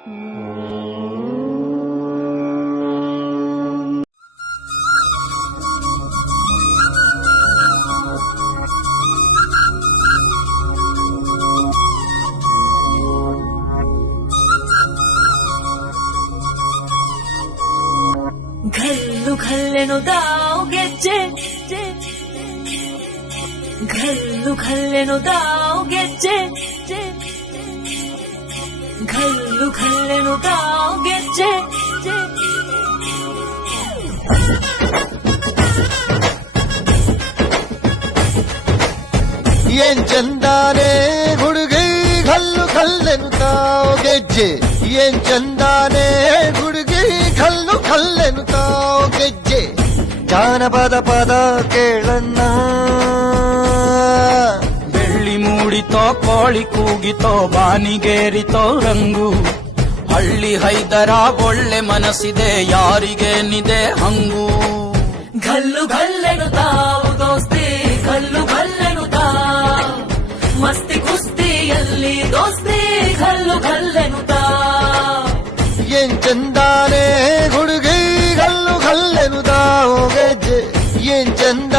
ಘಲ್ಲು ಘಲ್ಲೆನು ದಾವ್ ಗೆಜ್ಜೆ, ಘಲ್ಲು ಘಲ್ಲೆನು ದಾವ್ ಗೆಜ್ಜೆ, ಘಲ್ಲು ಘಲ್ಲೆನು ದಾವ್ ಗೆಜ್ಜೆ. ಏನ್ ಚಂದಾನೆ ಹುಡುಗಿ ಘಲ್ಲು ಘಲ್ಲೆನು ತಾವ್ ಗೆಜ್ಜೆ, ಏನ್ ಚಂದಾನೆ ಹುಡುಗಿ ಘಲ್ಲು ಘಲ್ಲೆನು ತಾವ್ ಗೆಜ್ಜೆ. ಜಾನಪದ ಪದ ಕೇಳನ್ನ, ಬೆಳ್ಳಿ ಮೂಡಿತೋ ಕೋಳಿ ಕೂಗಿತೋ ಬಾನಿಗೇರಿತೋ ರಂಗು. ಹಳ್ಳಿ ಹೈದರ ಒಳ್ಳೆ ಮನಸ್ಸಿದೆ ಯಾರಿಗೇನಿದೆ ಹಂಗು. ಘಲ್ಲು ಘಲ್ಲೆನು ತಾವು ದೋಸ್ತಿ, ಘಲ್ಲು ಘಲ್ಲೆನು ತಾವ್ ಮಸ್ತಿ ಕುಸ್ತಿಯಲ್ಲಿ ದೋಸ್ತಿ, ಘಲ್ಲು ಘಲ್ಲೆನು ತಾವ್. ಏನ್ ಚಂದಾನೆ ಹುಡುಗಿ ಘಲ್ಲು ಘಲ್ಲೆನು ತಾವ್ ಗೆಜ್ಜೆ, ಏನ್ ಚಂದ